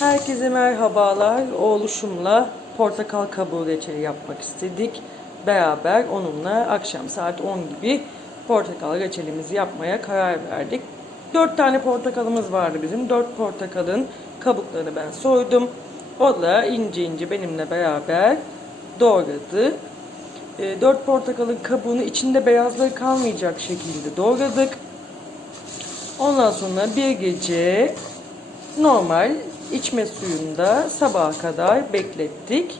Herkese merhabalar. Oğluşumla portakal kabuğu reçeli yapmak istedik. Beraber onunla akşam saat 10 gibi portakal reçelimizi yapmaya karar verdik. 4 tane portakalımız vardı bizim. 4 portakalın kabuklarını ben soydum. O da ince ince benimle beraber doğradı. 4 portakalın kabuğunu içinde beyazları kalmayacak şekilde doğradık. Ondan sonra bir gece normal içme suyunda sabaha kadar beklettik.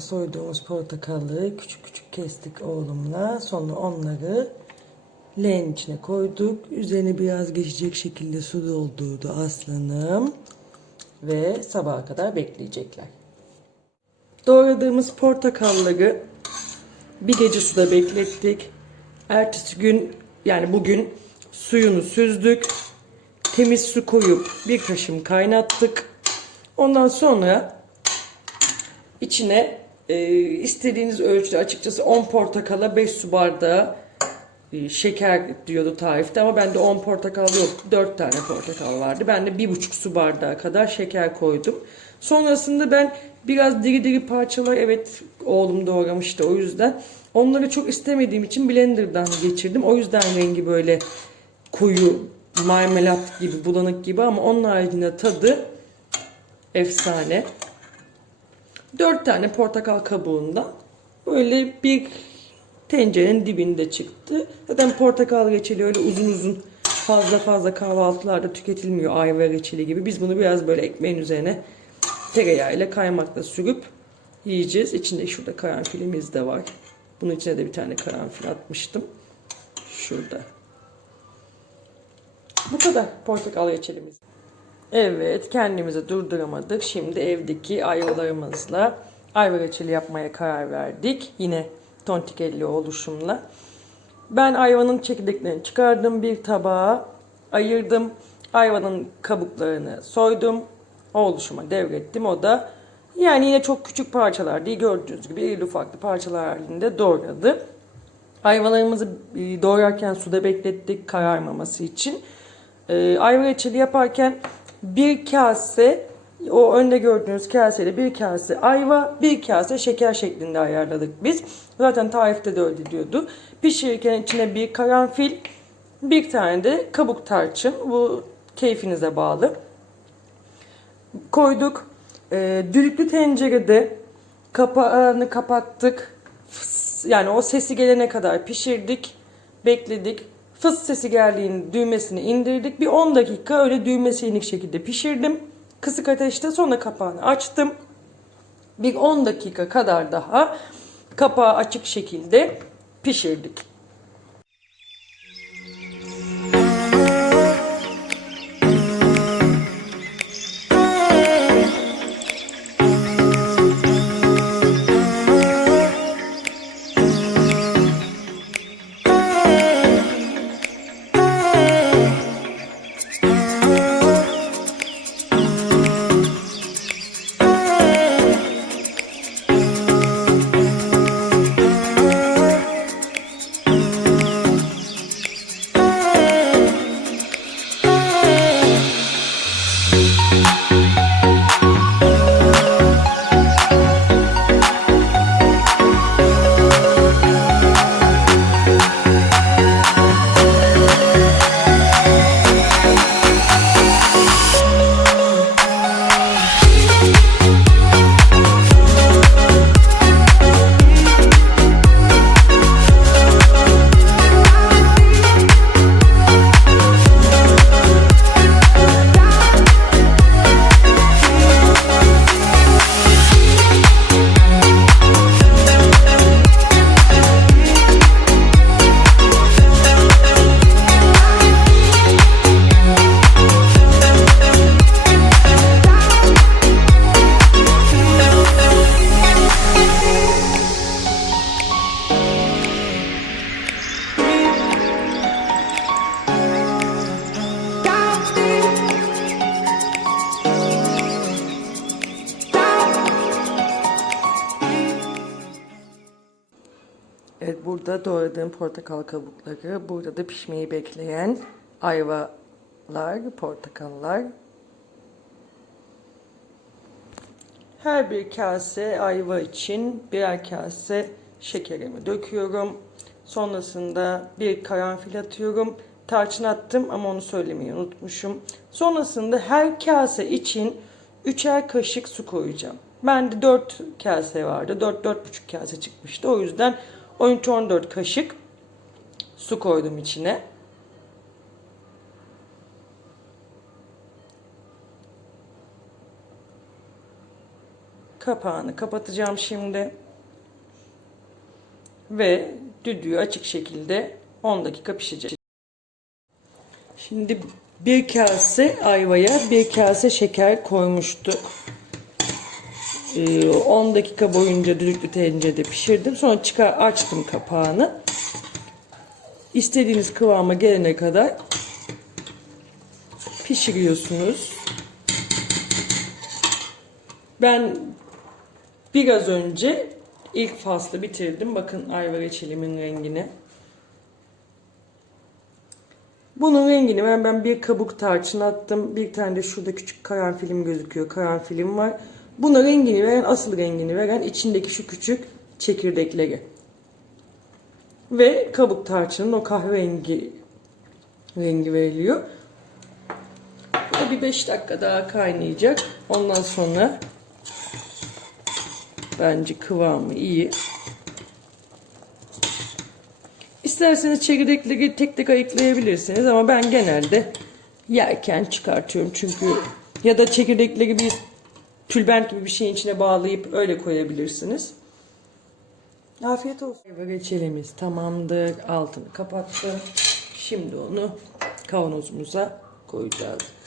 Soyduğumuz portakalları küçük küçük kestik oğlumla. Sonra onları leğen içine koyduk. Üzerine biraz geçecek şekilde su doldurdu aslanım. Ve sabaha kadar bekleyecekler. Doğradığımız portakalları bir gece suda beklettik. Ertesi gün yani bugün suyunu süzdük. Temiz su koyup bir kaşım kaynattık. Ondan sonra İçine e, istediğiniz ölçüde açıkçası 10 portakala 5 su bardağı e, şeker diyordu tarifte ama bende 10 portakal yok 4 tane portakal vardı. Ben de 1,5 su bardağı kadar şeker koydum. Sonrasında ben biraz diri diri parçalar evet oğlum doğramıştı o yüzden. Onları çok istemediğim için blenderdan geçirdim. O yüzden rengi böyle koyu marmelat gibi bulanık gibi ama onun haricinde tadı efsane. 4 tane portakal kabuğundan böyle bir tencerenin dibinde çıktı. Zaten portakal reçeli öyle uzun uzun fazla fazla kahvaltılarda tüketilmiyor ayva reçeli gibi. Biz bunu biraz böyle ekmeğin üzerine tereyağıyla kaymakla sürüp yiyeceğiz. İçinde şurada karanfilimiz de var. Bunun içine de bir tane karanfil atmıştım. Şurada. Bu kadar portakal reçelimiz. Evet kendimizi durduramadık. Şimdi evdeki ayvalarımızla ayva reçeli yapmaya karar verdik. Yine tontikelli oluşumla. Ben ayvanın çekirdeklerini çıkardım bir tabağa. Ayırdım. Ayvanın kabuklarını soydum. O oluşuma devrettim. O da yani yine çok küçük parçalar değil. Gördüğünüz gibi iri ufaklı parçalar halinde doğradı. Ayvalarımızı e, doğrarken suda beklettik kararmaması için. Ee, ayva reçeli yaparken bir kase o önde gördüğünüz kaseyle bir kase ayva, bir kase şeker şeklinde ayarladık biz. Zaten tarifte de öyle diyordu. Pişirirken içine bir karanfil, bir tane de kabuk tarçın. Bu keyfinize bağlı. Koyduk. E, düdüklü tencerede kapağını kapattık. Fıs, yani o sesi gelene kadar pişirdik. Bekledik. Fıs sesi geldiğinde düğmesini indirdik. Bir 10 dakika öyle düğmesi inik şekilde pişirdim. Kısık ateşte sonra kapağını açtım. Bir 10 dakika kadar daha kapağı açık şekilde pişirdik. Burada doğradığım portakal kabukları. Burada da pişmeyi bekleyen ayvalar, portakallar. Her bir kase ayva için birer kase şekerimi döküyorum. Sonrasında bir karanfil atıyorum. Tarçın attım ama onu söylemeyi unutmuşum. Sonrasında her kase için üçer kaşık su koyacağım. Bende 4 kase vardı. 4-4,5 kase çıkmıştı. O yüzden 13-14 kaşık su koydum içine. Kapağını kapatacağım şimdi. Ve düdüğü açık şekilde 10 dakika pişecek. Şimdi bir kase ayvaya bir kase şeker koymuştuk. Ee, 10 dakika boyunca düdüklü tencerede pişirdim. Sonra çıkar açtım kapağını. İstediğiniz kıvama gelene kadar pişiriyorsunuz. Ben biraz önce ilk faslı bitirdim. Bakın ayva reçelimin rengini. Bunun rengini ben, ben bir kabuk tarçın attım. Bir tane de şurada küçük karanfilim gözüküyor. Karanfilim var. Buna rengini veren, asıl rengini veren içindeki şu küçük çekirdekleri. Ve kabuk tarçının o kahverengi rengi veriliyor. Bu bir 5 dakika daha kaynayacak. Ondan sonra bence kıvamı iyi. İsterseniz çekirdekleri tek tek ayıklayabilirsiniz ama ben genelde yerken çıkartıyorum çünkü ya da çekirdekleri bir tülbent gibi bir şeyin içine bağlayıp öyle koyabilirsiniz. Afiyet olsun. Reçelimiz tamamdır. Altını kapattım. Şimdi onu kavanozumuza koyacağız.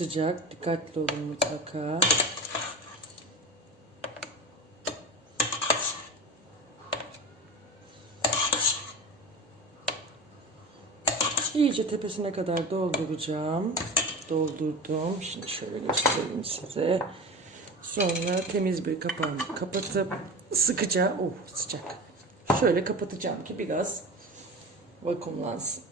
Sıcak. Dikkatli olun mutlaka. İyice tepesine kadar dolduracağım. Doldurdum. Şimdi şöyle göstereyim size. Sonra temiz bir kapağını kapatıp sıkıca, oh sıcak. Şöyle kapatacağım ki biraz vakumlansın.